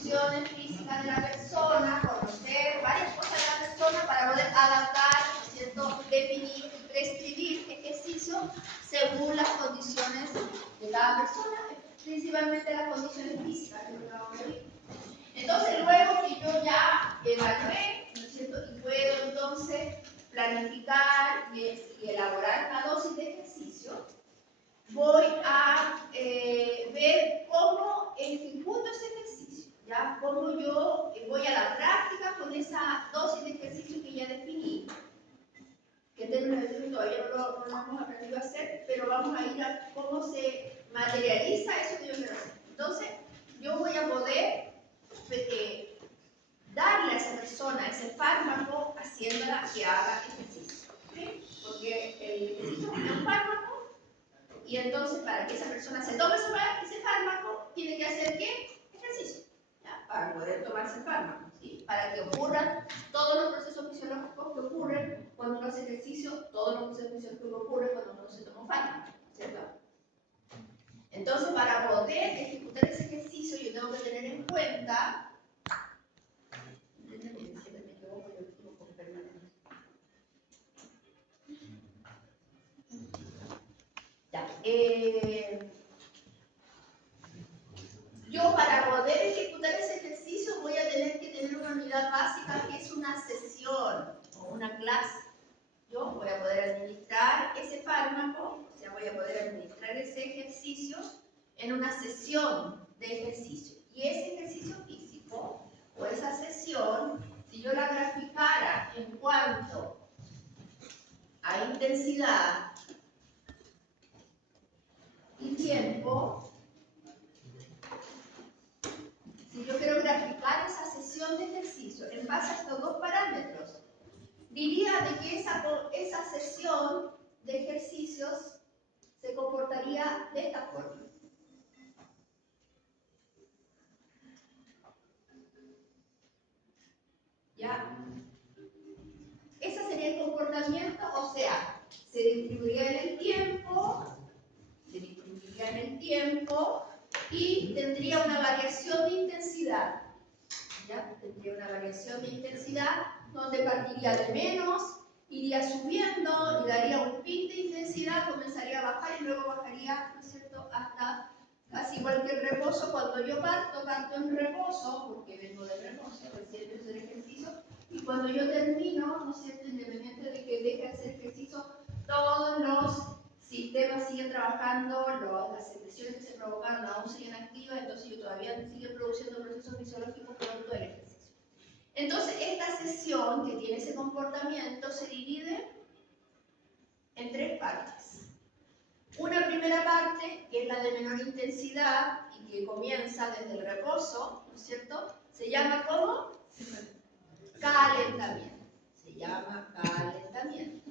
condiciones físicas de la persona, conocer varias cosas de la persona para poder adaptar, ¿no es cierto?, definir y prescribir ejercicio según las condiciones de cada persona, principalmente las condiciones físicas que vamos a ver. Entonces, luego que yo ya evalué, ¿no es cierto?, y puedo entonces planificar y elaborar una dosis de ejercicio, voy a ver cómo ejecuto ese ejercicio, ¿ya? Cómo yo voy a la práctica con esa dosis de ejercicio que ya definí, que en términos de tiempo todavía no lo hemos aprendido a hacer, pero vamos a ir a cómo se materializa eso que yo quiero hacer. Entonces, yo voy a poder darle a esa persona ese fármaco haciéndola que haga ejercicio, ¿sí? Porque el ejercicio es un fármaco y entonces para que esa persona se tome ese fármaco tiene que hacer ¿qué? Ejercicio, ¿ya? Para poder tomarse el fármaco, ¿sí? Para que ocurran todos los procesos fisiológicos que ocurren cuando uno hace ejercicio, todos los procesos fisiológicos que ocurren cuando uno se toma un fármaco, ¿cierto? Entonces, para poder ejecutar ese ejercicio yo tengo que tener en cuenta yo para poder ejecutar ese ejercicio voy a tener que tener una unidad básica que es una sesión o una clase. Yo voy a poder administrar ese fármaco, o sea, voy a poder administrar ese ejercicio en una sesión de ejercicio. Y ese ejercicio físico o esa sesión, si yo la graficara en cuanto a intensidad y tiempo, si yo quiero graficar esa sesión de ejercicio en base a estos dos parámetros, diría de que esa sesión de ejercicios se comportaría de esta forma. ¿Ya? Ese sería el comportamiento, o sea, se distribuiría en el tiempo, y tendría una variación de intensidad. ¿Ya? Tendría una variación de intensidad donde partiría de menos, iría subiendo, le daría un pic de intensidad, comenzaría a bajar y luego bajaría, ¿no es cierto?, hasta casi igual que el reposo. Cuando yo parto en reposo, porque vengo de reposo, recién empiezo el ejercicio, y cuando yo termino, ¿no es cierto?, independiente de que deje de hacer ejercicio, todos los sistemas siguen trabajando, las secreciones que se provocaron aún siguen activas, entonces yo todavía sigo produciendo procesos fisiológicos producto del ejercicio. Entonces, esta sesión que tiene ese comportamiento se divide en tres partes. Una primera parte, que es la de menor intensidad y que comienza desde el reposo, ¿no es cierto? Se llama ¿cómo? Calentamiento. Se llama calentamiento.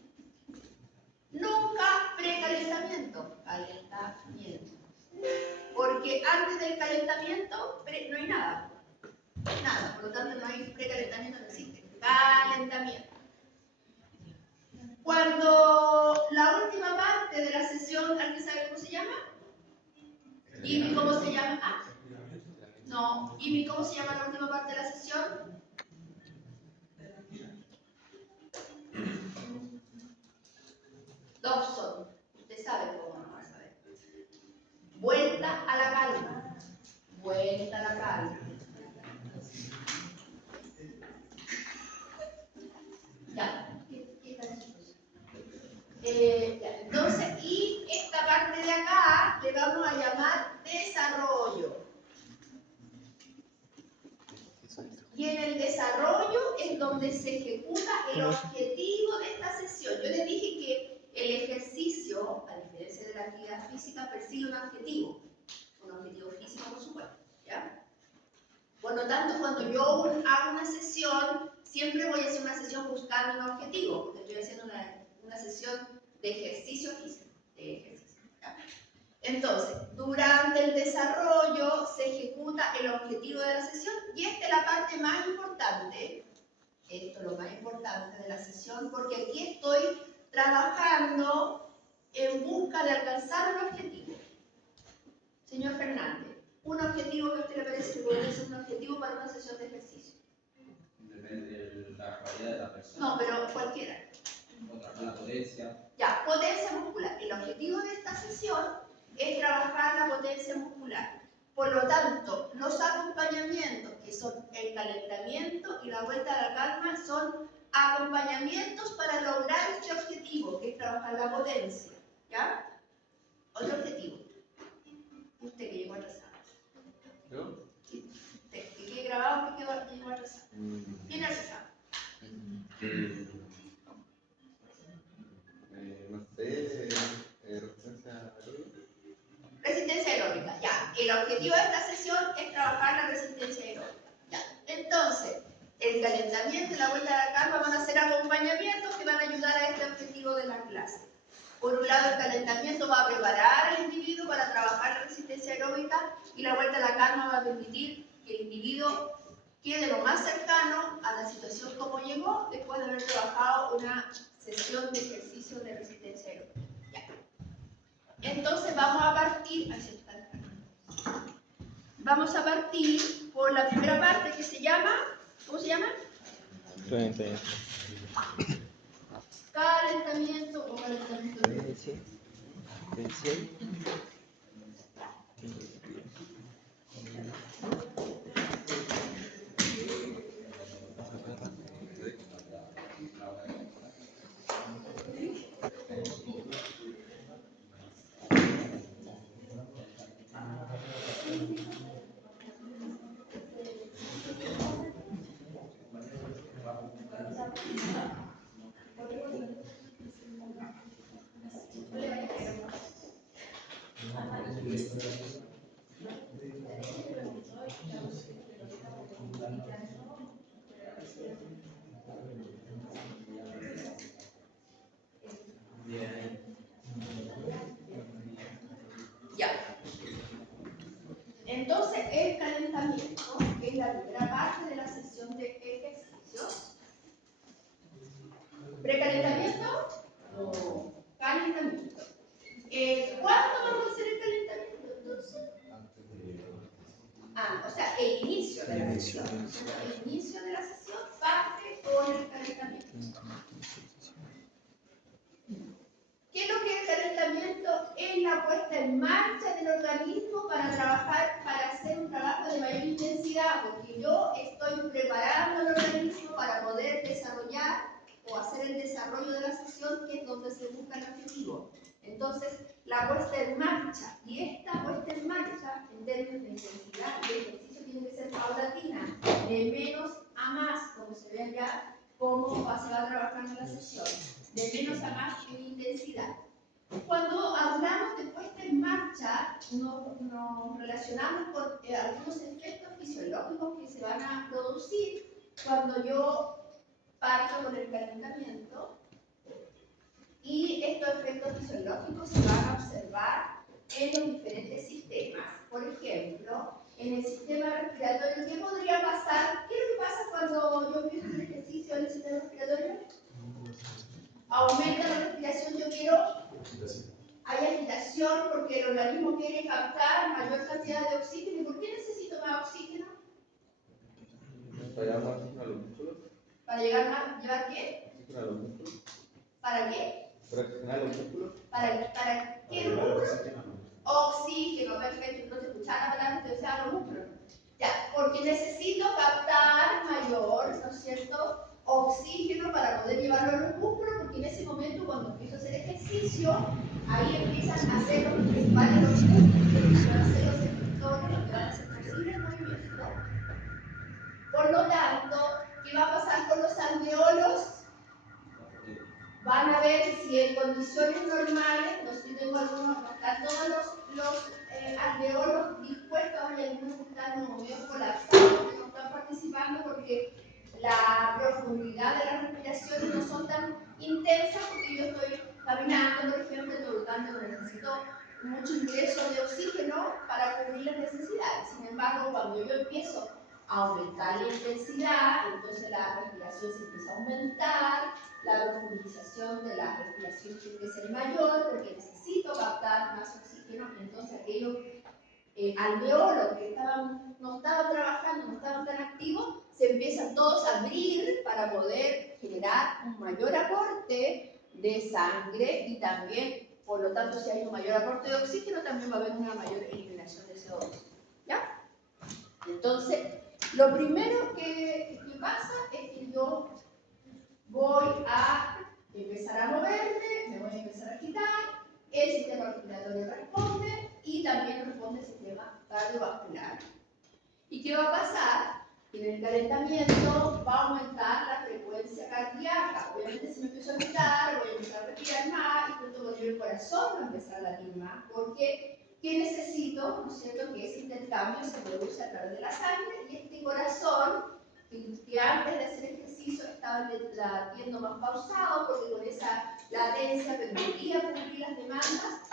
Nunca precalentamiento, calentamiento. Porque antes del calentamiento no hay nada. Nada, por lo tanto no hay precalentamiento, no existe. Calentamiento. Cuando la última parte de la sesión, ¿alguien sabe cómo se llama? ¿Y cómo se llama? Ah, no. ¿Y cómo se llama la última parte de la sesión? Dobson. Usted sabe cómo no va a saber. Vuelta a la calma. Vuelta a la calma. Ya. Entonces, y esta parte de acá le vamos a llamar desarrollo. Y en el desarrollo es donde se ejecuta el objetivo de esta sesión. Yo les dije que el ejercicio, a diferencia de la actividad física, persigue un objetivo físico, por supuesto, ¿ya? Por lo tanto, cuando yo hago una sesión, siempre voy a hacer una sesión buscando un objetivo, porque estoy haciendo una sesión de ejercicio físico, ¿ya? Entonces, durante el desarrollo se ejecuta el objetivo de la sesión y esta es la parte más importante, esto es lo más importante de la sesión, porque aquí estoy trabajando en busca de alcanzar un objetivo. Señor Fernández, un objetivo que a usted le parece que podría ser un objetivo para potencia muscular. El objetivo de esta sesión es trabajar la potencia muscular. Por lo tanto, los acompañamientos, que son el calentamiento y la vuelta a la calma, son acompañamientos para lograr este objetivo, que es trabajar la potencia. ¿Ya? Otro objetivo. Usted que llegó atrasado. ¿Yo? Sí. Usted que quede grabado que llegó atrasado. Bien atrasado. No sé, resistencia aeróbica. Resistencia aeróbica, ya. El objetivo de esta sesión es trabajar la resistencia aeróbica. Ya. Entonces, el calentamiento y la vuelta a la calma van a ser acompañamientos que van a ayudar a este objetivo de la clase. Por un lado, el calentamiento va a preparar al individuo para trabajar la resistencia aeróbica y la vuelta a la calma va a permitir que el individuo quede lo más cercano a la situación como llegó después de haber trabajado una sesión de ejercicio de resistencia aeróbica. Ya. Entonces vamos a partir, por la primera parte que se llama, ¿cómo se llama? Calentamiento o calentamiento. Ya. Entonces, el calentamiento es la primera parte de la sesión de ejercicios. ¿Precalentamiento o calentamiento? ¿Cuándo vamos a hacer el calentamiento entonces? O sea, el inicio de la sesión. El inicio de la sesión parte con el calentamiento. ¿Qué es lo que es el calentamiento? Es la puesta en marcha del organismo para trabajar, para hacer un trabajo de mayor intensidad, porque yo estoy preparando el organismo para poder desarrollar o hacer el desarrollo de la sesión, que es donde se busca el objetivo. Entonces, la puesta en marcha, y esta puesta en marcha, en términos de intensidad y el ejercicio, tiene que ser paulatina, de menos a más, como se ve allá, cómo se va trabajando la sesión, de menos a más en intensidad. Cuando hablamos de puesta en marcha, nos relacionamos con algunos efectos fisiológicos que se van a producir cuando yo parto con el calentamiento, y estos efectos fisiológicos se van a observar en los diferentes sistemas. Por ejemplo, en el sistema respiratorio, ¿qué podría pasar? ¿Qué es lo que pasa cuando yo empiezo a hacer ejercicio en el sistema respiratorio? Aumenta la respiración, yo quiero. Hay agitación porque el organismo quiere captar mayor cantidad de oxígeno. ¿Y por qué necesito más oxígeno? Para llevar más oxígeno a los músculos. ¿Para llevar qué? Oxígeno a los músculos. ¿Para qué? Para oxigenar los músculos. ¿Para qué? Oxígeno, perfecto. Entonces, escuchar la palabra que usaba los músculos. Ya, porque necesito captar mayor, ¿no es cierto?, oxígeno para poder llevarlo a los músculos, porque en ese momento, cuando empiezo a hacer ejercicio, ahí empiezan a hacer los principales los músculos, que van a ser los efectores, los que van a hacer posible el movimiento. Por lo tanto, ¿qué va a pasar con los alveolos? Van a ver si en condiciones normales, no sé si tengo algunos, no están todos los alveolos dispuestos, hay algunos que están medio colapsados, que no están participando porque la profundidad de las respiraciones no son tan intensas, porque yo estoy caminando, por ejemplo, y por lo tanto necesito mucho ingreso de oxígeno para cubrir las necesidades. Sin embargo, cuando yo empiezo a aumentar la intensidad, entonces la respiración se empieza a aumentar, la profundización de la respiración tiene que ser mayor porque necesito captar más oxígeno, entonces aquellos alveolos que no estaban trabajando, no estaban tan activos, se empiezan todos a abrir para poder generar un mayor aporte de sangre y también, por lo tanto, si hay un mayor aporte de oxígeno, también va a haber una mayor eliminación de CO2. ¿Ya? Entonces, lo primero que pasa es que yo voy a empezar a moverme, me voy a empezar a agitar, el sistema respiratorio responde y también responde el sistema cardiovascular. ¿Y qué va a pasar? Que en el calentamiento va a aumentar la frecuencia cardíaca. Obviamente si me empiezo a agitar, voy a empezar a respirar más y junto con el corazón va a empezar a latir más. Porque ¿qué necesito? ¿No es cierto? Que ese intercambio se produce a través de la sangre y este corazón, que antes de hacer ejercicio estaba latiendo más pausado, porque con esa latencia permitiría cumplir las demandas.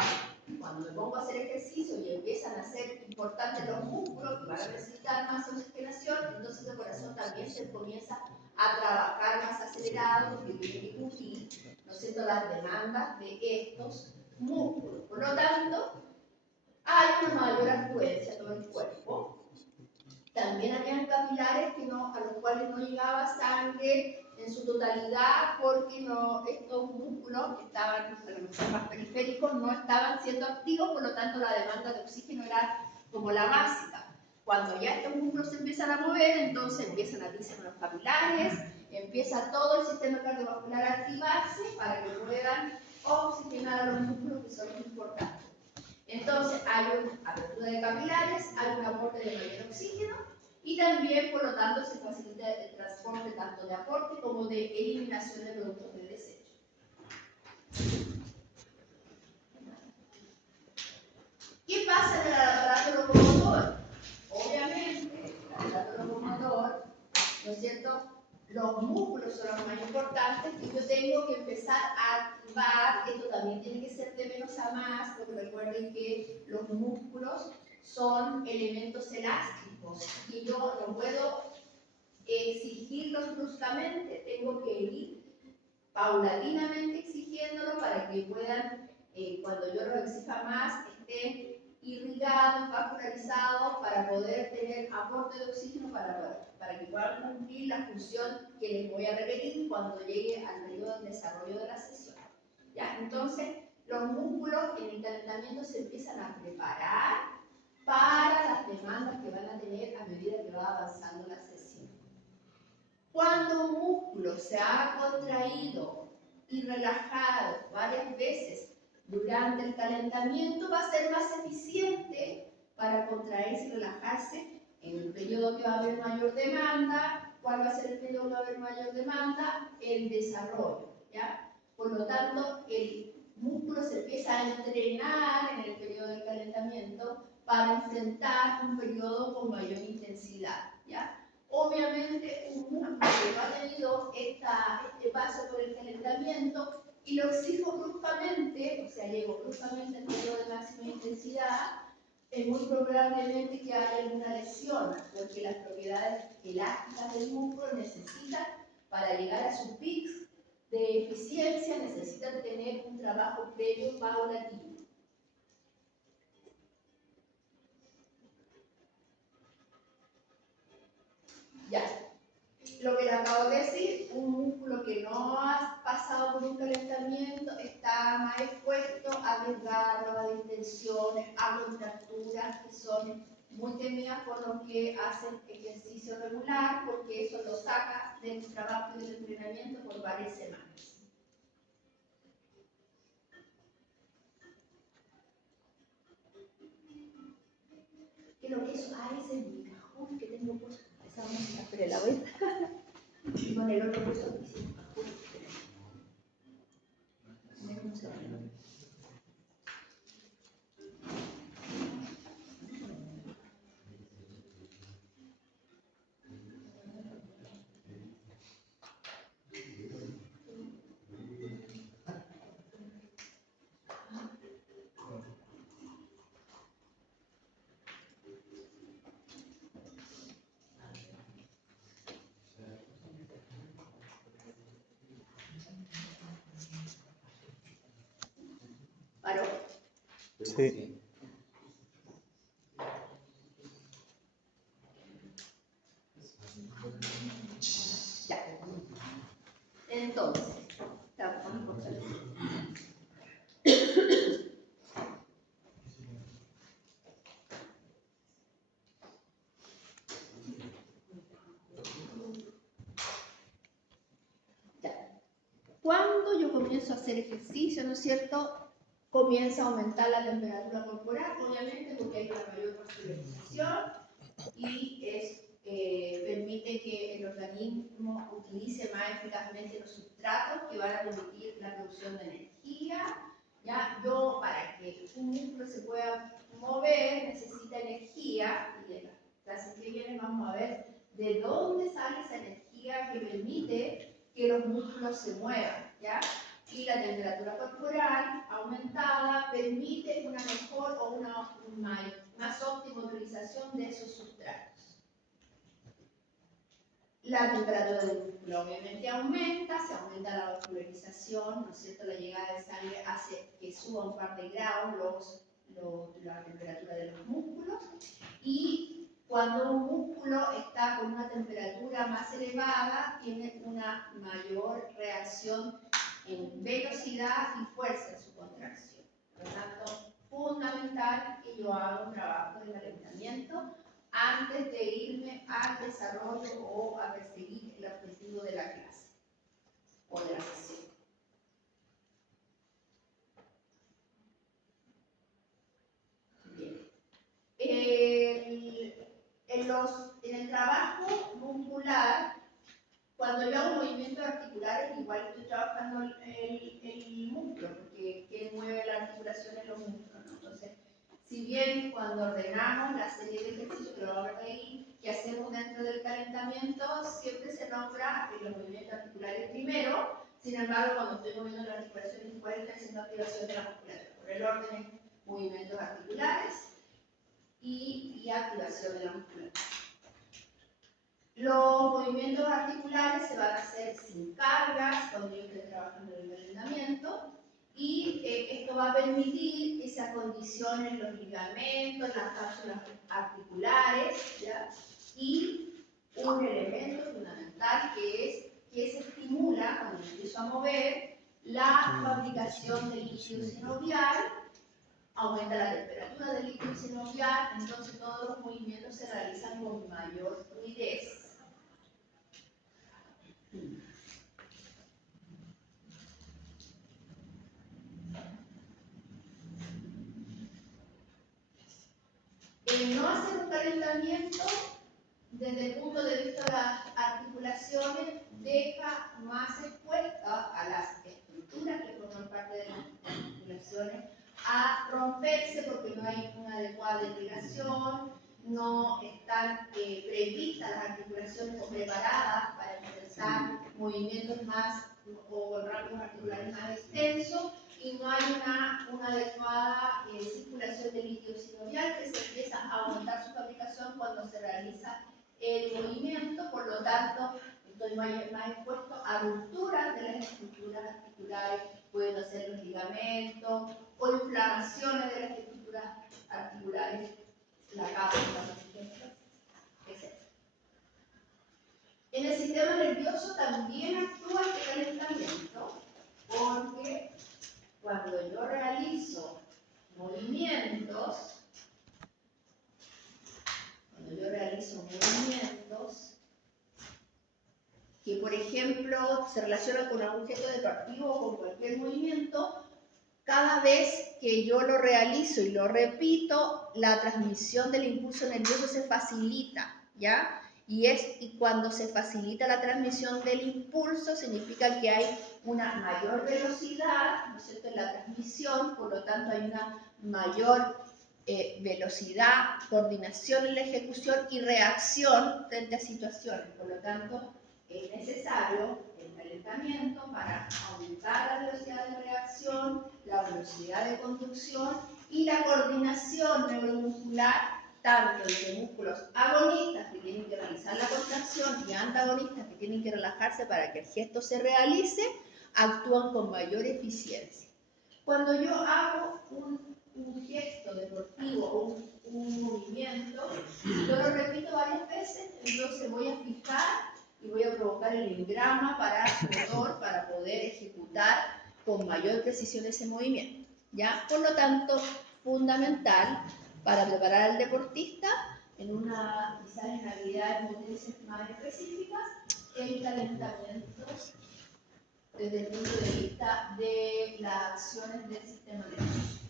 Cuando me pongo a hacer ejercicio y empiezan a ser importantes los músculos que van a necesitar más oxigenación, entonces el corazón también se comienza a trabajar más acelerado porque tiene que cumplir, ¿no es cierto?, las demandas de estos músculos. Por lo tanto, hay una mayor afluencia a todo el cuerpo. También habían capilares a los cuales no llegaba sangre en su totalidad porque estos músculos que estaban a lo mejor más periféricos no estaban siendo activos, por lo tanto la demanda de oxígeno era como la básica. Cuando ya estos músculos se empiezan a mover, entonces empiezan a abrirse los capilares, empieza todo el sistema cardiovascular a activarse para que puedan oxigenar a los músculos que son importantes. Entonces hay una apertura de capilares, hay un aporte de mayor oxígeno y también, por lo tanto, se facilita el transporte tanto de aporte como de eliminación de productos de desecho. ¿Qué pasa en el aparato locomotor? Obviamente, el aparato locomotor, ¿no es cierto?, los músculos son los más importantes y yo tengo que empezar a activar, esto también tiene que ser de menos a más, porque recuerden que los músculos son elementos elásticos y yo no puedo exigirlos bruscamente, tengo que ir paulatinamente exigiéndolo para que puedan, cuando yo lo exija más, estén irrigados, vascularizados para poder tener aporte de oxígeno para que puedan cumplir la función que les voy a requerir cuando llegue al periodo de desarrollo de la sesión. ¿Ya? Entonces, los músculos en el calentamiento se empiezan a preparar para las demandas que van a tener a medida que va avanzando la sesión. Cuando un músculo se ha contraído y relajado varias veces durante el calentamiento, va a ser más eficiente para contraerse y relajarse en el periodo que va a haber mayor demanda. ¿Cuál va a ser el periodo que va a haber mayor demanda? El desarrollo, ¿ya? Por lo tanto, el músculo se empieza a entrenar en el periodo del calentamiento para enfrentar un periodo con mayor intensidad, ¿ya? Obviamente, un músculo que no ha tenido este paso por el calentamiento y lo exijo bruscamente, o sea, llego bruscamente al periodo de máxima intensidad, es muy probablemente que haya alguna lesión, porque las propiedades elásticas del músculo necesitan, para llegar a su pico de eficiencia, necesitan tener un trabajo previo paulatino. Ya, lo que le acabo de decir, un músculo que no ha pasado por un calentamiento está más expuesto a desgarros, a distensiones, a contracturas que son muy temidas por los que hacen ejercicio regular, porque eso lo saca del trabajo y del entrenamiento por varias semanas. ¿Qué es lo que es? Ese es mi cajón que tengo puesto. Esa música, pero la voy y con el otro puesto aquí sí. ¿Paró? Sí. Ya. Entonces, vamos a comienzo a hacer ejercicio, ¿no es cierto? Comienza a aumentar la temperatura corporal, obviamente porque hay una mayor vascularización y permite que el organismo utilice más eficazmente los sustratos que van a permitir la producción de energía. ¿Ya? Para que un músculo se pueda mover necesita energía, y en las clases que vienen vamos a ver de dónde sale esa energía que permite que los músculos se muevan, ¿ya? Y la temperatura corporal aumentada permite una mejor o una más óptima utilización de esos sustratos. La temperatura del músculo obviamente aumenta, se aumenta la vascularización, ¿no es cierto? La llegada de sangre hace que suba un par de grados la temperatura de los músculos, y cuando un músculo está con una temperatura más elevada, tiene una mayor reacción en velocidad y fuerza en su contracción. Por lo tanto, fundamental que yo haga un trabajo de calentamiento antes de irme al desarrollo o a perseguir el objetivo de la clase o de la sesión. Bien. En el trabajo muscular, cuando yo hago movimientos articulares, igual estoy trabajando el músculo, porque ¿quién mueve la articulación en los músculos, ¿no? Entonces, si bien cuando ordenamos la serie de ejercicios que lo vamos a ver ahí, que hacemos dentro del calentamiento, siempre se nombra los movimientos articulares primero. Sin embargo, cuando estoy moviendo la articulación, igual estoy haciendo activación de la musculatura. Por el orden es movimientos articulares y activación de la musculatura. Los movimientos articulares se van a hacer sin cargas cuando yo esté trabajando en el calentamiento, y esto va a permitir que se acondicionen los ligamentos, las cápsulas articulares, ¿ya? Y un elemento fundamental que es que se estimula, cuando empiezo a mover, la fabricación del líquido sinovial, aumenta la temperatura del líquido sinovial, entonces todos los movimientos se realizan con mayor fluidez. El no hacer un calentamiento, desde el punto de vista de las articulaciones, deja más expuesta a las estructuras que forman parte de las articulaciones a romperse porque no hay una adecuada irrigación, no están previstas las articulaciones o preparadas para empezar movimientos más o rangos articulares más extensos, y no hay una adecuada circulación del líquido sinovial, que se empieza a aumentar su fabricación cuando se realiza el movimiento. Por lo tanto, estoy más expuesto a rupturas de las estructuras articulares, pueden ser los ligamentos o inflamaciones de las estructuras articulares, la cápsula, por ejemplo, etc. En el sistema nervioso también actúa este calentamiento, porque cuando yo realizo movimientos, que por ejemplo se relacionan con algún gesto deportivo o con cualquier movimiento, cada vez que yo lo realizo y lo repito, la transmisión del impulso nervioso se facilita, ¿ya? Y cuando se facilita la transmisión del impulso, significa que hay una mayor velocidad, ¿no es cierto?, en la transmisión, por lo tanto hay una mayor velocidad, coordinación en la ejecución y reacción frente a situaciones. Por lo tanto, es necesario el calentamiento para aumentar la velocidad de reacción, la velocidad de conducción y la coordinación neuromuscular, tanto entre músculos agonistas que tienen que realizar la contracción y antagonistas que tienen que relajarse para que el gesto se realice, actúan con mayor eficiencia. Cuando yo hago un gesto deportivo o un movimiento, yo lo repito varias veces, entonces voy a fijar y voy a provocar el engrama para el motor para poder ejecutar con mayor precisión ese movimiento, ¿ya? Por lo tanto, fundamental para preparar al deportista quizás en habilidades motrices más específicas, el calentamiento desde el punto de vista de las acciones del sistema nervioso.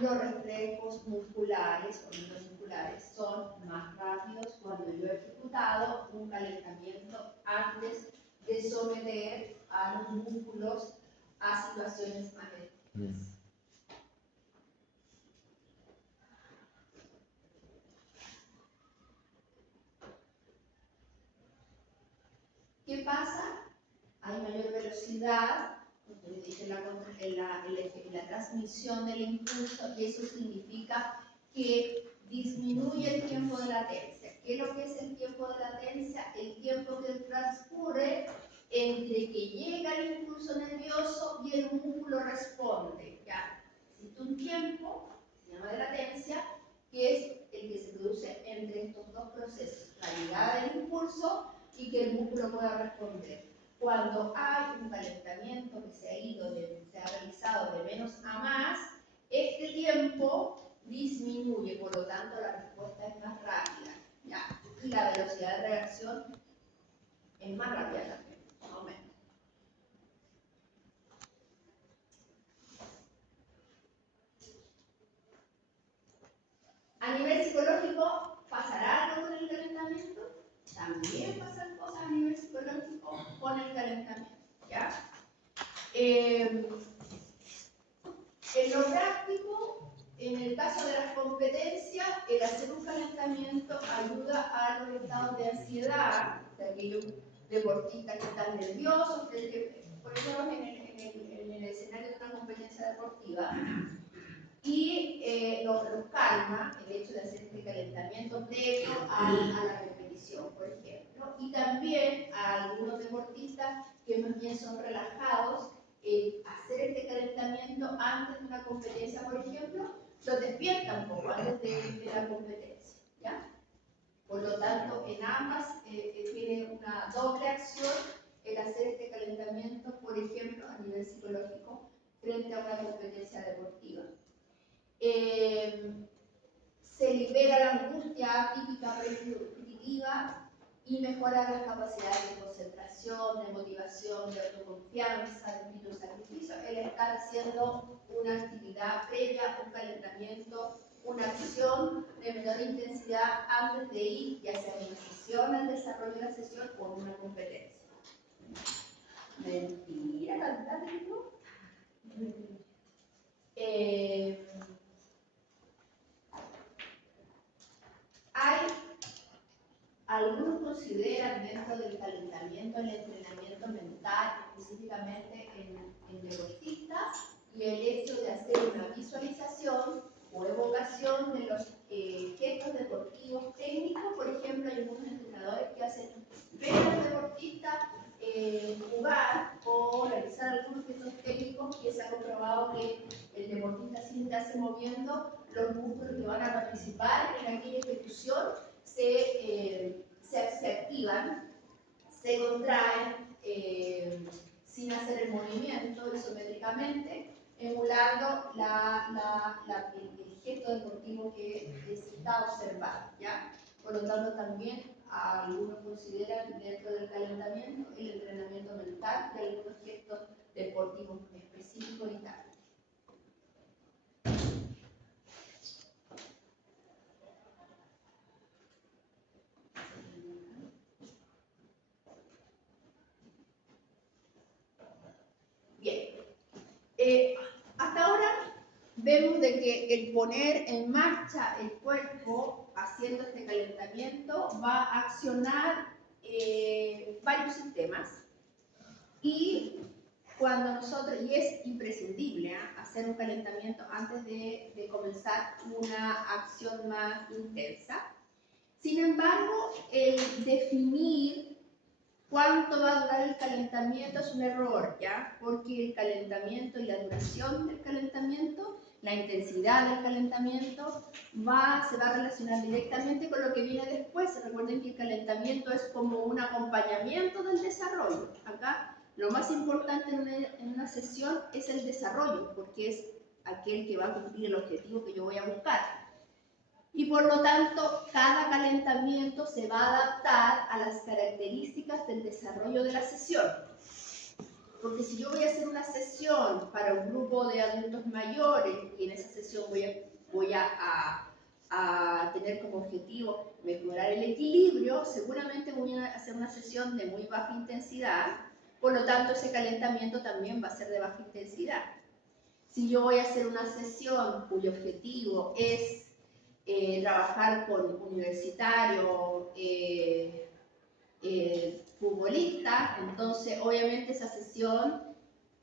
Los reflejos musculares o neuromusculares son más rápidos cuando yo he ejecutado un calentamiento antes de someter a los músculos a situaciones más estrictas. ¿Qué pasa? Hay mayor velocidad, como dije, en la transmisión del impulso, y eso significa que disminuye el tiempo de latencia. ¿Qué es lo que es el tiempo de latencia? El tiempo que transcurre entre que llega el impulso nervioso y el músculo responde. ¿Ya? Existe un tiempo, se llama de latencia, que es el que se produce entre estos dos procesos, la llegada del impulso y que el músculo pueda responder. Cuando hay un calentamiento que se ha realizado de menos a más, este tiempo disminuye, por lo tanto la respuesta es más rápida, ¿ya? Y la velocidad de reacción es más rápida también, más o menos. A nivel psicológico, ¿pasará algo con el calentamiento? También pasan cosas a nivel psicológico con el calentamiento, ¿ya? En lo práctico, en el caso de las competencias, el hacer un calentamiento ayuda a los estados de ansiedad de aquellos deportistas que están nerviosos, por ejemplo, en el escenario de una competencia deportiva, y los calma el hecho de hacer este calentamiento previo a la competición, por ejemplo, y también a algunos deportistas que más bien son relajados, hacer este calentamiento antes de una competencia, por ejemplo, los despierta un poco antes de la competencia, ¿ya? Por lo tanto, en ambas tiene una doble acción el hacer este calentamiento, por ejemplo, a nivel psicológico, frente a una competencia deportiva. Se libera la angustia típica repetitiva y mejora las capacidades de concentración, de motivación, de autoconfianza, de espíritu de sacrificio, el estar haciendo una actividad previa, un calentamiento, una acción de menor intensidad antes de ir, ya sea en una sesión, al desarrollo de la sesión o en una competencia. Mentira, cantar, ¿no? Algunos consideran dentro del calentamiento el entrenamiento mental, específicamente en deportistas, y el hecho de hacer una visualización o evocación de los gestos deportivos técnicos. Por ejemplo, hay algunos entrenadores que hacen ver al deportista jugar o realizar algunos gestos técnicos, que se ha comprobado que el deportista, sin estarse moviendo, los músculos que van a participar en aquella ejecución se activan, se contraen sin hacer el movimiento, isométricamente, emulando el gesto deportivo que se está observando, ¿ya? Por lo tanto, también algunos consideran dentro del calentamiento el entrenamiento mental de algunos gestos deportivos específicos y tal. Hasta ahora vemos de que el poner en marcha el cuerpo haciendo este calentamiento va a accionar varios sistemas, y es imprescindible hacer un calentamiento antes de comenzar una acción más intensa. Sin embargo, el definir ¿cuánto va a durar el calentamiento? Es un error, ¿ya? Porque el calentamiento y la duración del calentamiento, la intensidad del calentamiento, se va a relacionar directamente con lo que viene después. Recuerden que el calentamiento es como un acompañamiento del desarrollo. Acá lo más importante en una sesión es el desarrollo, porque es aquel que va a cumplir el objetivo que yo voy a buscar. Y por lo tanto, cada calentamiento se va a adaptar a las características del desarrollo de la sesión. Porque si yo voy a hacer una sesión para un grupo de adultos mayores y en esa sesión voy a tener como objetivo mejorar el equilibrio, seguramente voy a hacer una sesión de muy baja intensidad, por lo tanto ese calentamiento también va a ser de baja intensidad. Si yo voy a hacer una sesión cuyo objetivo es trabajar con universitarios, futbolistas, entonces obviamente esa sesión,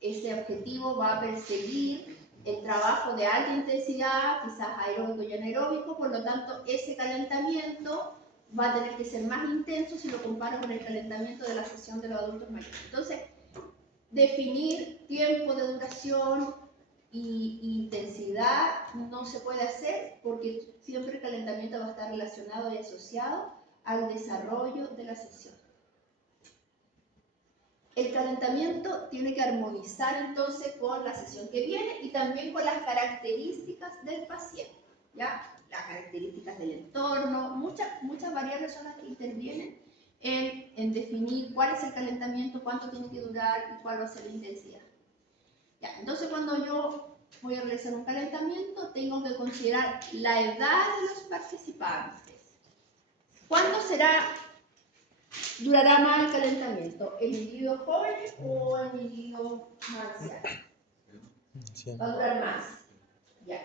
ese objetivo va a perseguir el trabajo de alta intensidad, quizás aeróbico y anaeróbico, por lo tanto ese calentamiento va a tener que ser más intenso si lo comparo con el calentamiento de la sesión de los adultos mayores. Entonces, definir tiempo de duración y intensidad no se puede hacer porque siempre el calentamiento va a estar relacionado y asociado al desarrollo de la sesión. El calentamiento tiene que armonizar entonces con la sesión que viene y también con las características del paciente, ¿ya? Las características del entorno, muchas variables son las que intervienen en definir cuál es el calentamiento, cuánto tiene que durar y cuál va a ser la intensidad. Ya, entonces cuando yo voy a realizar un calentamiento, tengo que considerar la edad de los participantes. ¿Cuánto durará más el calentamiento? ¿El individuo joven o el individuo más anciano? Sí. Va a durar más. Ya.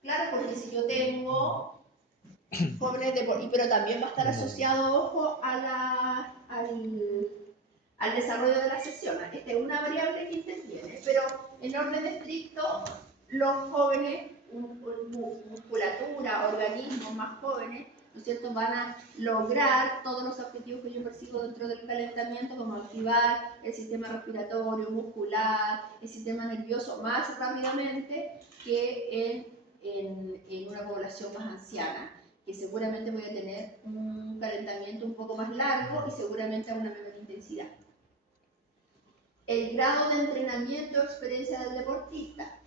Claro, porque si yo tengo jóvenes pero también va a estar asociado, ojo, al desarrollo de la sesión. Esta es una variable que interviene, pero en orden estricto, los jóvenes, musculatura, organismos más jóvenes, ¿no es cierto?, van a lograr todos los objetivos que yo persigo dentro del calentamiento, como activar el sistema respiratorio, muscular, el sistema nervioso más rápidamente que en una población más anciana, que seguramente voy a tener un calentamiento un poco más largo y seguramente a una menor intensidad. El grado de entrenamiento o experiencia del deportista,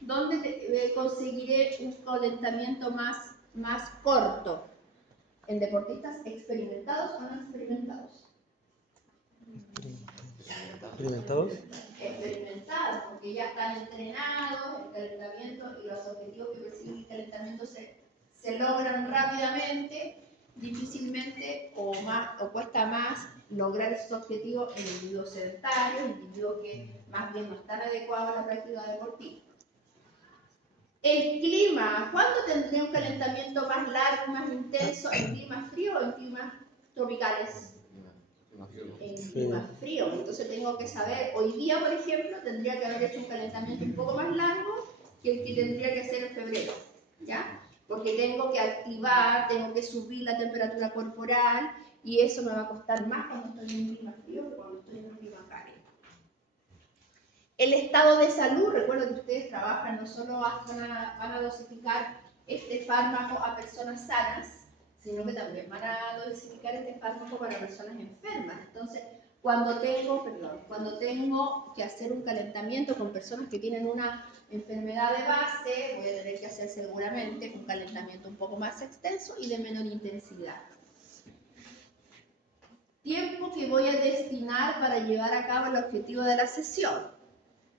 ¿dónde conseguiré un calentamiento más corto? ¿En deportistas experimentados o no experimentados? ¿Experimentados? Experimentados, porque ya están entrenados, el calentamiento y los objetivos que persiguen el calentamiento se logran rápidamente, difícilmente o cuesta más lograr esos objetivos en individuos sedentarios, individuos que más bien no están adecuados a la práctica deportiva. El clima, ¿cuándo tendré un calentamiento más largo, más intenso? ¿En climas fríos o en climas tropicales? En clima frío. Entonces tengo que saber, hoy día por ejemplo tendría que haber hecho un calentamiento un poco más largo que el que tendría que hacer en febrero, ¿ya? Porque tengo que activar, tengo que subir la temperatura corporal y eso me va a costar más cuando estoy en un clima frío que cuando estoy en un clima cálido. El estado de salud, recuerdo que ustedes trabajan, no solo van a dosificar este fármaco a personas sanas, sino que también van a dosificar este fármaco para personas enfermas. Entonces, cuando tengo que hacer un calentamiento con personas que tienen una enfermedad de base, voy a tener que hacer seguramente un calentamiento un poco más extenso y de menor intensidad. Tiempo que voy a destinar para llevar a cabo el objetivo de la sesión.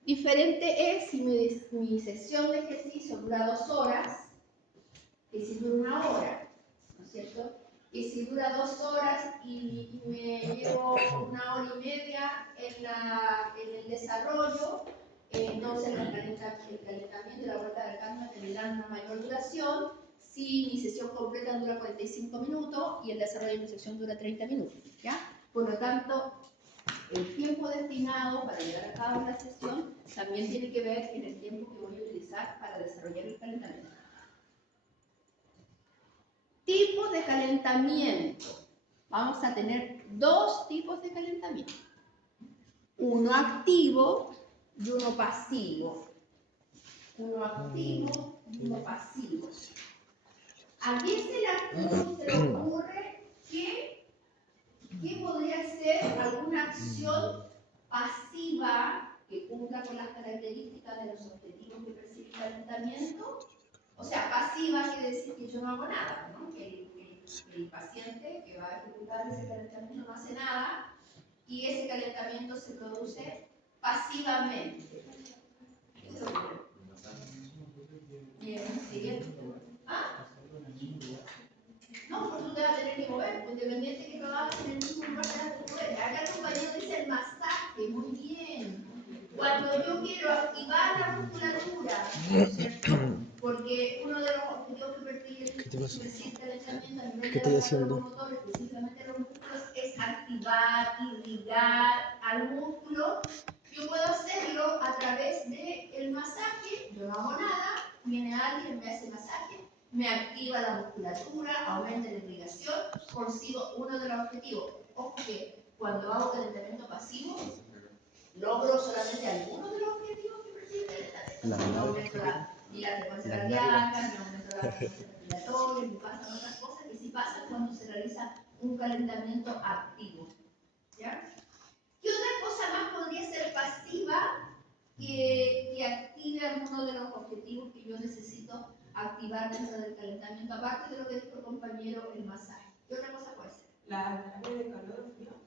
Diferente es si mi sesión de ejercicio dura 2 horas, que si dura 1 hora, ¿no es cierto? Y si dura 2 horas y me llevo 1 hora y media en el desarrollo, entonces el calentamiento y la vuelta de la calma tendrán una mayor duración. Si mi sesión completa dura 45 minutos y el desarrollo de mi sesión dura 30 minutos, ¿ya? Por lo tanto, el tiempo destinado para llevar a cabo la sesión también tiene que ver en el tiempo que voy a utilizar para desarrollar el calentamiento. Tipos de calentamiento. Vamos a tener 2 tipos de calentamiento. Uno activo y uno pasivo. Uno activo y uno pasivo. ¿A quién se le ocurre que podría ser alguna acción pasiva que cumpla con las características de los objetivos que persigue el calentamiento? O sea, pasiva quiere decir que yo no hago nada, ¿no? Que el paciente que va a ejecutar ese calentamiento no hace nada y ese calentamiento se produce pasivamente. Bien, siguiente. ¿Ah? No, pues tú te vas a tener que mover, pues independiente que trabajes en el mismo lugar, te vas a mover. Acá el compañero dice el masaje, muy bien. Cuando yo quiero activar la musculatura, ¿no es cierto? Porque uno de los objetivos que persigue el calentamiento a nivel de la motor, específicamente los músculos, es activar, irrigar al músculo. Yo puedo hacerlo a través del masaje, yo no hago nada, viene alguien, me hace masaje, me activa la musculatura, aumenta la irrigación, consigo uno de los objetivos. Ojo que cuando hago calentamiento pasivo, logro solamente algunos de los objetivos que persigue el calentamiento. No aumento ni la frecuencia cardíaca, ni aumento la frecuencia respiratoria, ni pasan otras cosas que sí pasan cuando se realiza un calentamiento activo. ¿Ya? ¿Qué otra cosa más podría ser pasiva que active alguno de los objetivos que yo necesito activar dentro del calentamiento? Aparte de lo que dijo el compañero, el masaje. ¿Qué otra cosa puede ser? La terapia de calor o frío.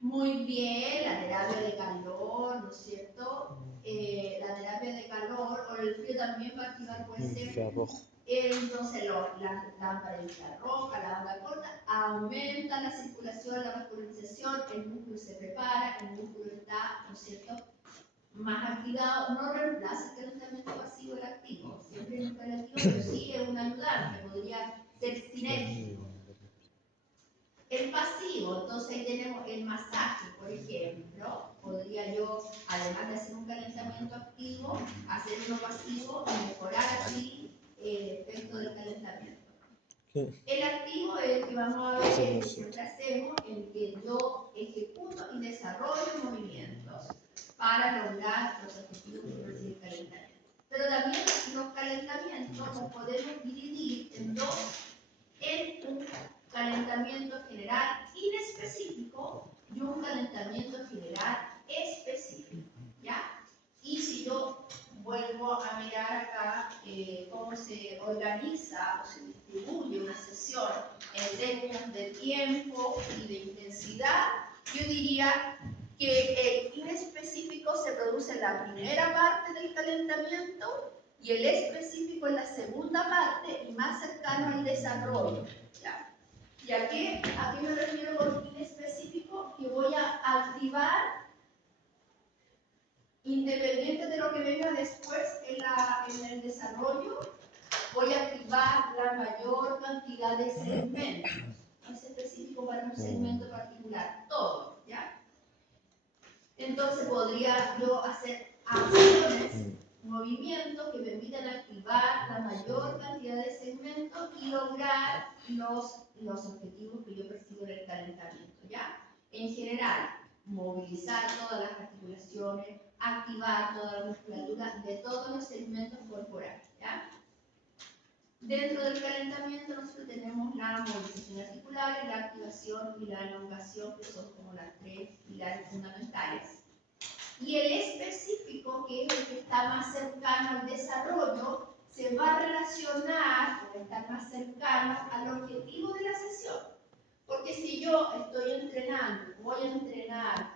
Muy bien, la terapia de calor, ¿no es cierto? La terapia de calor o el frío también va a activar, puede ser. Infrarrojo. Entonces, la lámpara infrarroja, la onda corta, aumenta la circulación, la vascularización, el músculo se prepara, el músculo está, ¿no es cierto?, más activado. No reemplaza el calentamiento pasivo el activo, siempre es el activo, pero sí es un ayudante, podría ser sinérgico. El pasivo, entonces ahí tenemos el masaje, por ejemplo. Podría yo, además de hacer un calentamiento activo, hacer uno pasivo y mejorar así el efecto del calentamiento. El activo es el que vamos a ver, el que siempre hacemos, el que yo ejecuto y desarrollo movimientos para lograr los objetivos que persigue el calentamiento. Pero también los calentamientos los podemos dividir en dos, en un calentamiento general inespecífico y un calentamiento general específico, ¿ya? Y si yo vuelvo a mirar acá cómo se organiza o se distribuye una sesión en términos de tiempo y de intensidad, yo diría que el inespecífico se produce en la primera parte del calentamiento y el específico en la segunda parte y más cercano al desarrollo. ¿Ya? ¿Y a qué me refiero con inespecífico? Que voy a activar, independiente de lo que venga después en el desarrollo, voy a activar la mayor cantidad de segmentos. No es específico para un segmento particular, todo, ¿ya? Entonces podría yo hacer acciones, movimientos que permitan activar la mayor cantidad de segmentos y lograr los objetivos que yo persigo en el calentamiento, ¿ya? En general, movilizar todas las articulaciones, activar toda la musculatura de todos los segmentos corporales, ¿ya? Dentro del calentamiento nosotros tenemos la movilización articular, la activación y la elongación, que son como las tres pilares fundamentales. Y el específico, que es el que está más cercano al desarrollo, se va a relacionar o estar más cercano al objetivo de la sesión. Porque si yo estoy entrenando, voy a entrenar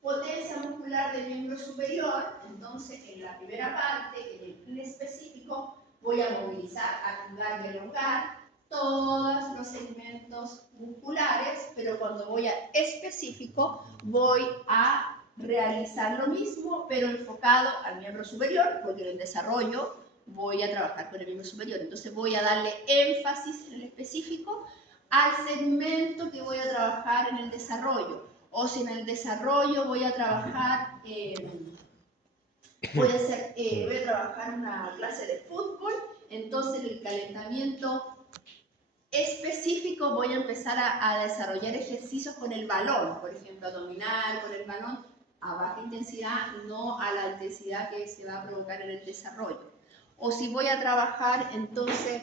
potencia muscular del miembro superior, entonces en la primera parte, en el específico, voy a movilizar, activar y elongar todos los segmentos musculares, pero cuando voy a específico, voy a realizar lo mismo, pero enfocado al miembro superior, porque en el desarrollo voy a trabajar con el miembro superior. Entonces voy a darle énfasis en el específico al segmento que voy a trabajar en el desarrollo. O si en el desarrollo voy a trabajar, voy a trabajar una clase de fútbol, entonces en el calentamiento específico voy a empezar a desarrollar ejercicios con el balón, por ejemplo, abdominal con el balón a baja intensidad, no a la intensidad que se va a provocar en el desarrollo. O si voy a trabajar entonces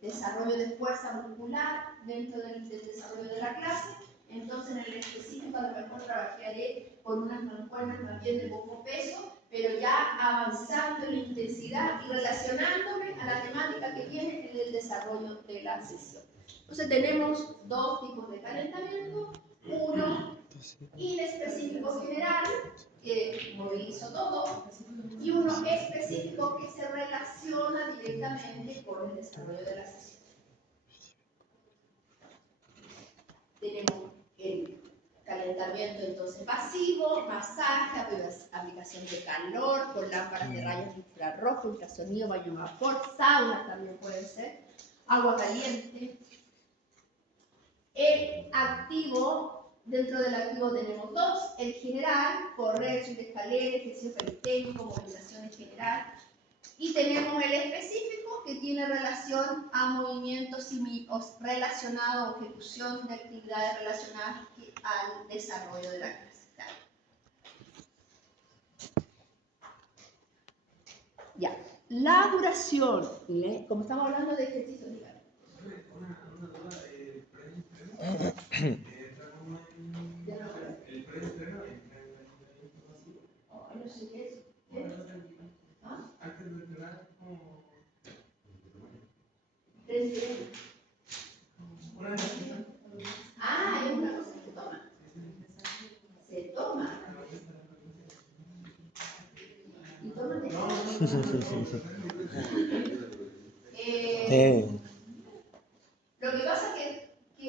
desarrollo de fuerza muscular dentro del desarrollo de la clase, entonces en el específico a lo mejor trabajaré con unas mancuernas más bien de poco peso, pero ya avanzando en la intensidad y relacionándome a la temática que viene en el desarrollo de la sesión. Entonces tenemos dos tipos de calentamiento, uno inespecífico general, que movilizo todo, y uno específico que se relaciona directamente con el desarrollo de la sesión. Tenemos el calentamiento entonces pasivo, masaje, aplicación de calor con lámparas de rayos infrarrojos, ultrasonido, baño vapor, sauna también puede ser, agua caliente. El activo, dentro del activo tenemos dos, el general, correr, subir escaleras, ejercicio peritécnico, movilización en general. Y tenemos el específico que tiene relación a movimientos relacionados o ejecución de actividades relacionadas al desarrollo de la clase. Ya, la duración, como estamos hablando de ejercicio, dígame. Una duda, el preentreno entra en el calentamiento pasivo. No sé qué es. ¿Ah? Antes de entrenar, como una energía. Ah, es una cosa que se toma. Se toma. Y toma de lo que pasa es que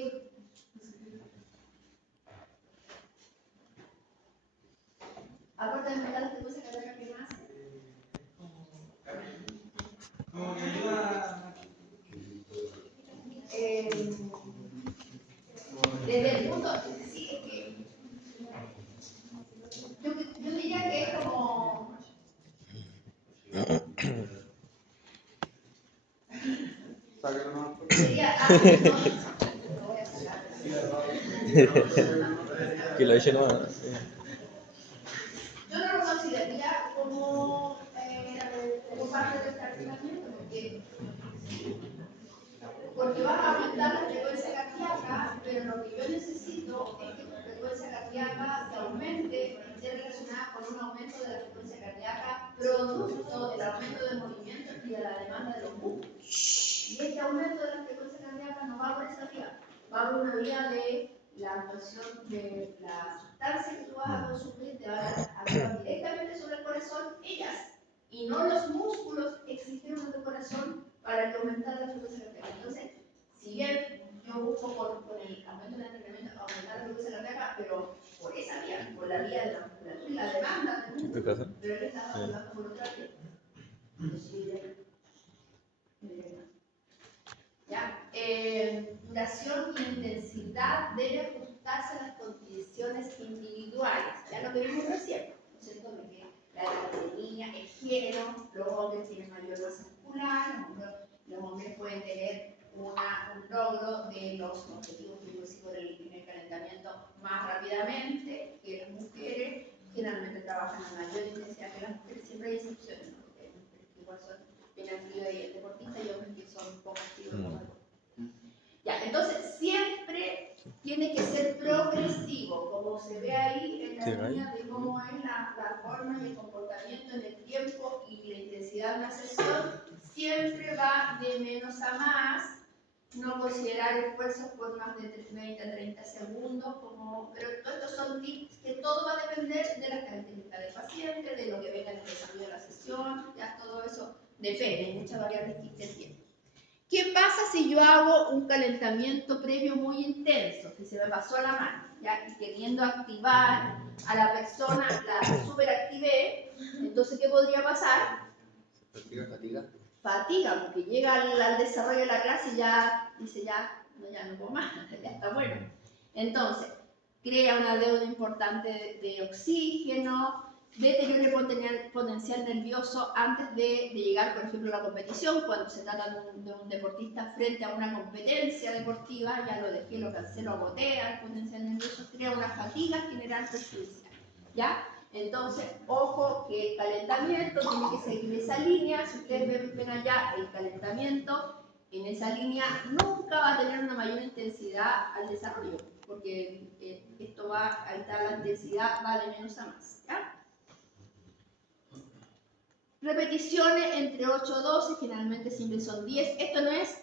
aparte de meter las cosas que más Como que ayuda. desde el punto, sí, es que yo diría que es como sería no voy a sacar. Que lo eche nomás. Yo no lo consideraría como parte del calentamiento, porque vas a aumentar la frecuencia cardíaca, pero lo que yo necesito es que tu frecuencia cardíaca se aumente, esté relacionada con un aumento de la frecuencia cardíaca producto del aumento del movimiento y de la demanda de los músculos. Y este aumento de la frecuencia cardíaca no va por esa vía, va por una vía de la actuación de la sustancia que tú vas a consumir, te van a actuar directamente sobre el corazón, ellas, y no los músculos existen en tu corazón para que aumentar la frecuencia cardíaca. Entonces, si bien yo busco con el aumento del entrenamiento aumentar la frecuencia cardíaca, pero por esa vía, por la vía de la musculatura y la demanda del músculo, pero él estaba hablando por otra vía. ¿Ya? Duración e intensidad debe ajustarse a las condiciones individuales. Ya lo que vimos recién, ¿no es cierto? De que la edad de niña, el género, los hombres tienen mayor masa muscular, los hombres pueden tener un logro de los objetivos físicos en el calentamiento más rápidamente que las mujeres. Generalmente trabajan a mayor intensidad que las mujeres, siempre hay excepciones, ¿no? Porque hay mujeres que igual son bien activas y deportistas y hombres que son poco activos. Ya, entonces siempre tiene que ser progresivo, como se ve ahí en la línea de cómo es la forma y el comportamiento en el tiempo y la intensidad de una sesión, siempre va de menos a más, no considerar esfuerzos por más de 20 a 30 segundos, pero todos estos son tips que todo va a depender de las características del paciente, de lo que venga en el desarrollo de la sesión, ya todo eso depende, hay muchas variables que intervienen. ¿Qué pasa si yo hago un calentamiento previo muy intenso, que se me pasó la mano, ya, y queriendo activar a la persona, la superactivé? Entonces, ¿qué podría pasar? Fatiga, porque llega al desarrollo de la clase y ya dice, ya no puedo más, ya está bueno. Entonces, crea una deuda importante de oxígeno, deterioro potencial nervioso antes de llegar, por ejemplo, a la competición. Cuando se trata de un deportista frente a una competencia deportiva, ya lo dejé, lo cancelo, agotea el potencial nervioso, crea una fatiga general perjudicial, ¿ya? Entonces, ojo que el calentamiento tiene que seguir esa línea. Si ustedes ven allá el calentamiento, en esa línea nunca va a tener una mayor intensidad al desarrollo, porque esto va, ahí está la intensidad, va de menos a más, ¿ya? Repeticiones entre 8 o 12, generalmente siempre son 10. Esto no es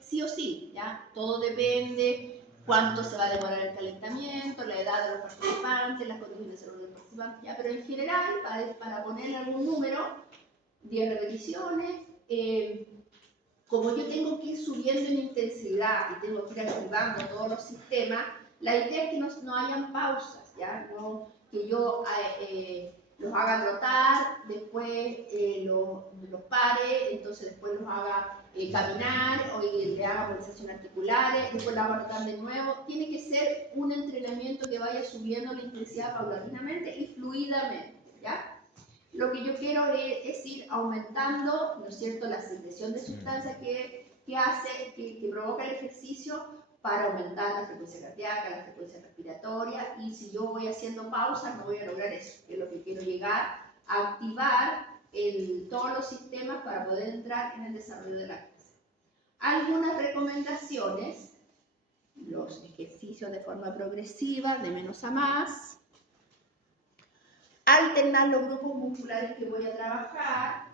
sí o sí, ¿ya? Todo depende cuánto se va a demorar el calentamiento, la edad de los participantes, las condiciones de salud de los participantes, ¿ya? Pero en general, para ponerle algún número, 10 repeticiones. Como yo tengo que ir subiendo en intensidad y tengo que ir activando todos los sistemas, la idea es que no hayan pausas, ¿ya? No, que yo los haga trotar, después los pare, entonces después los haga caminar, o le haga movilizaciones articulares, después los haga trotar de nuevo. Tiene que ser un entrenamiento que vaya subiendo la intensidad paulatinamente y fluidamente, ¿ya? Lo que yo quiero es ir aumentando, ¿no es cierto?, la secreción de sustancias que provoca el ejercicio para aumentar la frecuencia cardíaca, la frecuencia respiratoria, y si yo voy haciendo pausas no voy a lograr eso, que es lo que quiero llegar a activar todos los sistemas para poder entrar en el desarrollo de la clase. Algunas recomendaciones: los ejercicios de forma progresiva, de menos a más. Alternar los grupos musculares que voy a trabajar,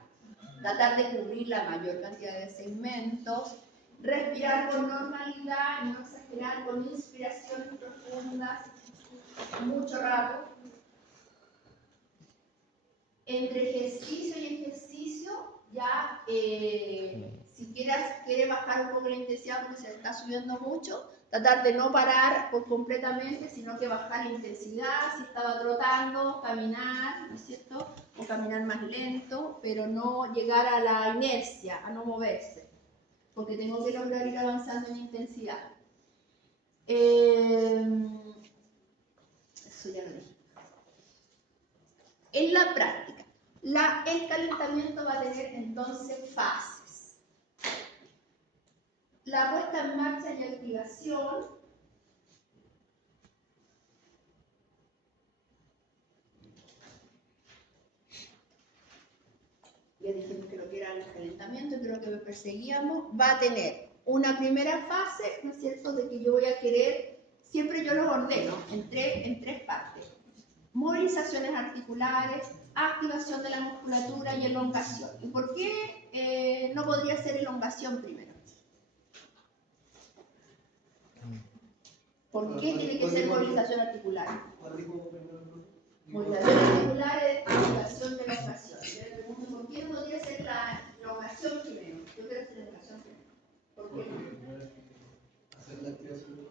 tratar de cubrir la mayor cantidad de segmentos, respirar con normalidad, no exagerar con inspiraciones profundas, mucho rato. Entre ejercicio y ejercicio, ya si quiere bajar un poco la intensidad porque se está subiendo mucho, tratar de no parar completamente, sino que bajar la intensidad. Si estaba trotando, caminar, ¿no es cierto? O caminar más lento, pero no llegar a la inercia, a no moverse, porque tengo que lograr ir avanzando en intensidad. Eso ya lo dije. En la práctica, el calentamiento va a tener entonces fases. La puesta en marcha y activación. Ya dijimos que lo que era el calentamiento, creo que lo perseguíamos. Va a tener una primera fase, ¿no es cierto?, de que yo voy a querer, siempre yo los ordeno en tres partes: movilizaciones articulares, activación de la musculatura y elongación. ¿Y por qué no podría ser elongación primero? ¿Por qué tiene que ser movilización articular? Movilización articular es activación de elongación. Yo le pregunto, ¿por qué no podría ser la elongación primero? Yo quiero hacer la elongación primero. ¿Por qué no? Hacer la activación de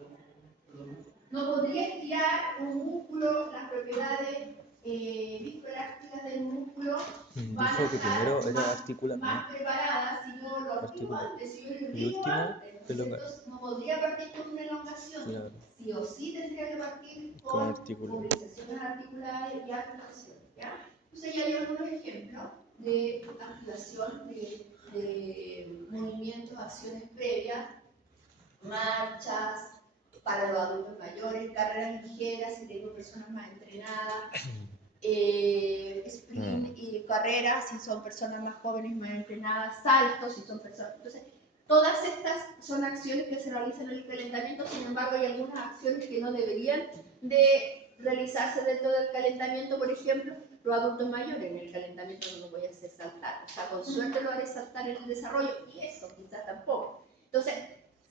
No podría estirar un músculo, las propiedades viscoelásticas del músculo van a Dijo que primero estar era articular, más ¿no? preparadas si yo lo activo Articular. antes, si yo lo Y irrigo último, antes. Entonces no podría partir con una elongación. Claro. Sí o sí tendría que partir Con con articular. movilizaciones articulares y activación, ¿ya? Entonces ya hay algunos ejemplos de activación de movimientos, acciones previas, marchas para los adultos mayores, carreras ligeras si tengo personas más entrenadas, sprint y carreras si son personas más jóvenes, más entrenadas, saltos si son personas. Entonces, todas estas son acciones que se realizan en el calentamiento. Sin embargo, hay algunas acciones que no deberían de realizarse dentro del calentamiento. Por ejemplo, los adultos mayores en el calentamiento no los voy a hacer saltar, o sea, con suerte lo haré saltar en el desarrollo, y eso quizás tampoco. Entonces,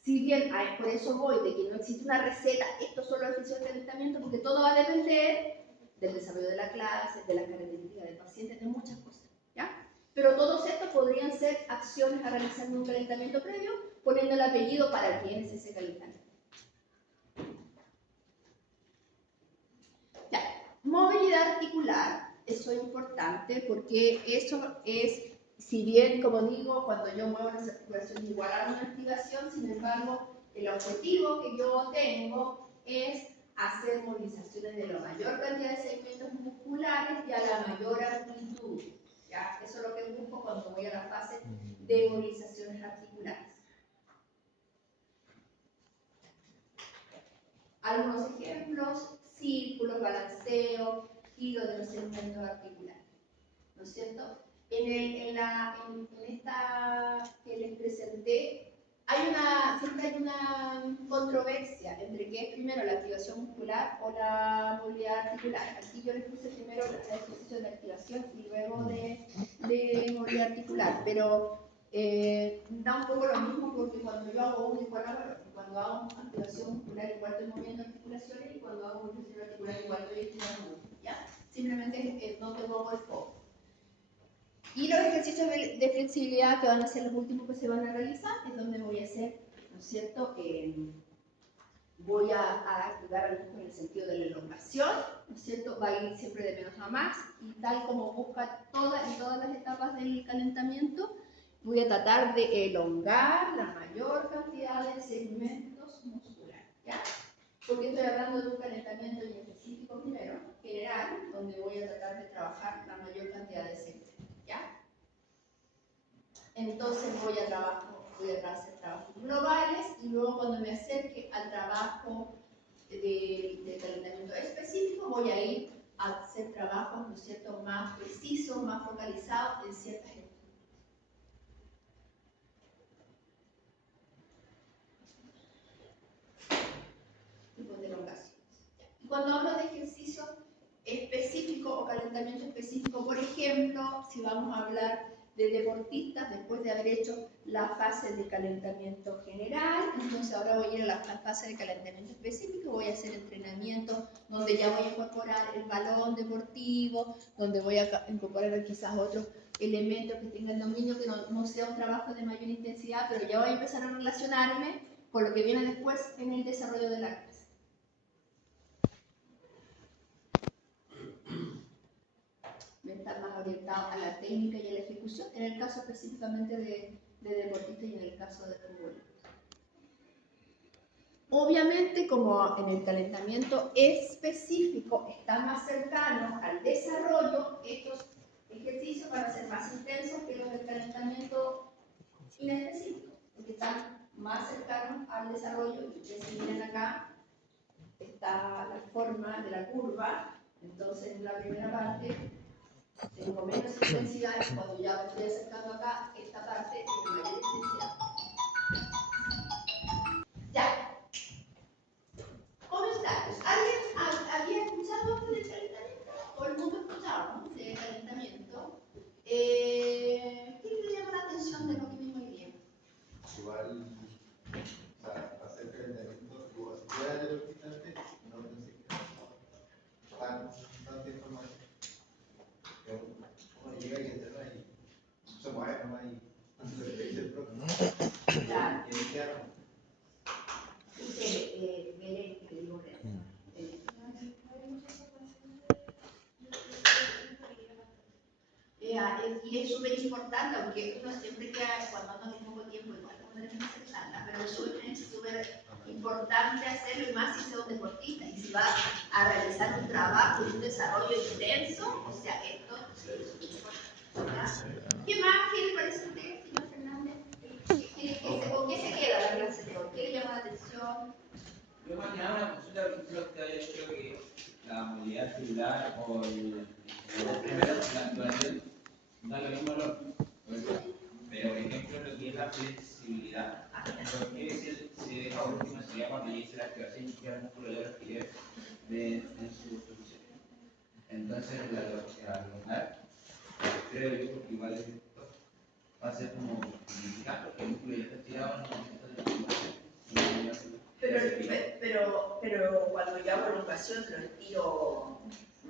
si bien por eso voy de que no existe una receta, estos son los ejercicios de calentamiento, porque todo va a depender del desarrollo de la clase, de las características del paciente, de muchas cosas, ¿ya? Pero todos estos podrían ser acciones a realizar en un calentamiento previo, poniendo el apellido para quién es ese calentamiento. Ya, movilidad articular, eso es importante porque eso es, si bien, como digo, cuando yo muevo las articulaciones igual a una activación, sin embargo, el objetivo que yo tengo es hacer movilizaciones de la mayor cantidad de segmentos musculares y a la mayor amplitud. ¿Ya? Eso es lo que busco cuando voy a la fase de movilizaciones articulares. Algunos ejemplos: círculos, balanceo, giro de los segmentos articulares. ¿No es cierto? En esta que les presenté, hay una siempre hay una controversia entre qué es primero la activación muscular o la movilidad articular. Aquí yo les puse primero el ejercicio de activación y luego de movilidad articular, pero da un poco lo mismo porque cuando yo hago uno igual hago el otro. Cuando hago activación muscular igual estoy moviendo articulaciones y cuando hago movilización articular igual estoy estirando músculos, ¿ya? Simplemente no te pongo el foco. Y los ejercicios de flexibilidad que van a ser los últimos que se van a realizar es donde voy a hacer, ¿no es cierto? Voy a activar el músculo en el sentido de la elongación, ¿no es cierto? Va a ir siempre de menos a más y tal como busca en todas las etapas del calentamiento, voy a tratar de elongar la mayor cantidad de segmentos musculares, ¿ya? Porque estoy hablando de un calentamiento específico primero, general, donde voy a tratar de trabajar la mayor cantidad de segmentos. ¿Ya? Entonces voy a hacer trabajos globales y luego cuando me acerque al trabajo de calentamiento específico voy a ir a hacer trabajos, ¿no es cierto?, más precisos, más focalizados en ciertas tipos de elongaciones. Y cuando hablo de ejercicio específico o calentamiento específico, por ejemplo, si vamos a hablar de deportistas después de haber hecho la fase de calentamiento general, entonces ahora voy a ir a la fase de calentamiento específico, voy a hacer entrenamiento donde ya voy a incorporar el balón deportivo, donde voy a incorporar quizás otros elementos que tengan dominio, que no sea un trabajo de mayor intensidad, pero ya voy a empezar a relacionarme con lo que viene después en el desarrollo de la clase. Estar más orientado a la técnica y a la ejecución, en el caso específicamente de deportistas y en el caso de futbolistas. Obviamente, como en el calentamiento específico está más cercano al desarrollo, estos ejercicios van a ser más intensos que los del calentamiento inespecífico, porque están más cercanos al desarrollo. Y ustedes miren acá, está la forma de la curva, entonces en la primera parte tengo menos intensidad y cuando ya me estoy acercando acá, esta parte tiene mayor intensidad. Ya. Comentarios. ¿Alguien había escuchado antes del calentamiento? ¿O el mundo escuchaba, ¿no?, del calentamiento? ¿Qué le llama la atención de lo que vimos hoy día? Igual, o sea, hacer calentamiento, igual, si ya de lo que antes, no pensé que tanta información. Uno llega y entrena y se mueve, ¿no? Y se el próximo. Claro. Y ahí quedaron. Veré que le digo y es súper importante, aunque uno siempre queda, cuando no tiene poco tiempo, igual no tenemos que hacer tanta, pero es súper importante hacerlo, y más si es un deportista, y si va a realizar un trabajo y un desarrollo intenso, o sea, esto es súper importante. ¿Qué más? ¿Qué le parece a usted, señor Fernández? ¿Con qué se queda la clase de hoy? ¿Qué le llama la atención? Yo imaginaba una consulta, por ejemplo, que había dicho que la movilidad articular o primero la activación da lo mismo valor, pero por ejemplo lo que es la flexibilidad, ¿por qué se deja por última sería cuando dice la activación y el músculo ya lo adquiere en su posición? Entonces la elongar, creo yo, porque igual esto va a ser como significante, porque el músculo ya está estirado en el momento de la activación. Pero cuando yo hago elongación lo estiro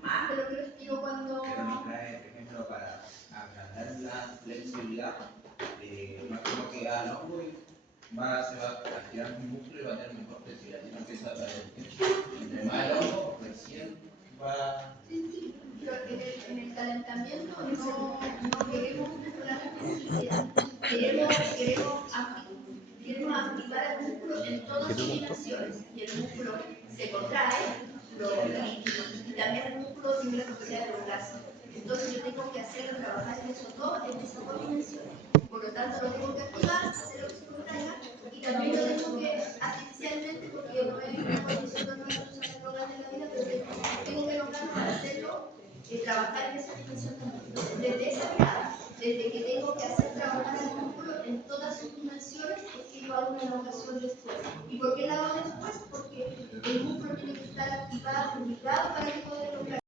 más de lo que lo estiro cuando... Pero nos trae, por ejemplo, para agrandar la flexibilidad, no es como que no, se va a estirar un músculo y va a tener mejor flexibilidad, sino que eso va a traer entre más el hombro, recién va... Sí, pero en el calentamiento no queremos mejorar la flexibilidad, queremos activar el músculo en todas sus dimensiones, y el músculo se contrae y también el músculo tiene la capacidad de doblarse. Entonces yo tengo que hacerlo trabajar en esas dos dimensiones. Por lo tanto, lo tengo que activar, hacer lo que se contraiga, y también lo tengo que artificialmente, porque no es una condición normal de usar el programa de la vida, pero tengo que lograrlo para hacerlo, trabajar en esa dimensión también. Entonces, desde esa mirada, desde que tengo que hacer trabajar el músculo en todas sus dimensiones, es que yo hago una una ocasión de estrés. ¿Y por qué la hago después? Porque el músculo tiene que estar activado, para que poder lograr.